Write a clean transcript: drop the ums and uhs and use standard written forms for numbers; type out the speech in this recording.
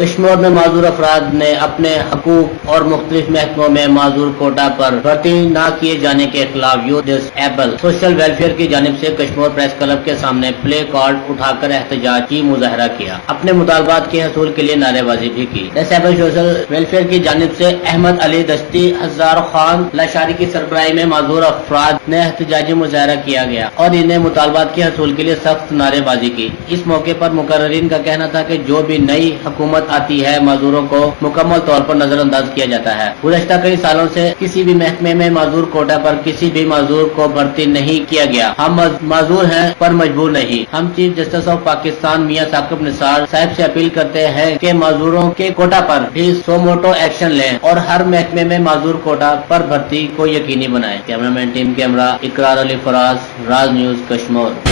کشمیر میں معذور افراد نے اپنے حقوق اور مختلف محکموں میں معذور کوٹا پر بھرتی نہ کیے جانے کے خلاف یوتھ ڈس ایبل سوشل ویلفیئر کی جانب سے کشمیر پریس کلب کے سامنے پلے کارڈ اٹھا کر احتجاجی مظاہرہ کیا، اپنے مطالبات کے حصول کے لیے نعرے بازی بھی کی۔ ڈس ایبل سوشل ویلفیئر کی جانب سے احمد علی دشتی، ہزار خان لاشاری کی سربراہی میں معذور افراد نے احتجاجی مظاہرہ کیا گیا اور انہیں مطالبات کے حصول کے لیے سخت نعرے بازی کی۔ اس موقع پر مقررین کا کہنا تھا کہ جو بھی نئی حکومت آتی ہے معذوروں کو مکمل طور پر نظر انداز کیا جاتا ہے۔ گزشتہ کئی سالوں سے کسی بھی محکمے میں معذور کوٹا پر کسی بھی معذور کو بھرتی نہیں کیا گیا۔ ہم معذور ہیں پر مجبور نہیں۔ ہم چیف جسٹس آف پاکستان میاں ثاقب نثار صاحب سے اپیل کرتے ہیں کہ معذوروں کے کوٹا پر بھی سو موٹو ایکشن لیں اور ہر محکمے میں معذور کوٹا پر بھرتی کو یقینی بنائیں۔ کیمرہ مین ٹیم کیمرہ اقرار علی فراز، راز نیوز کشمیر۔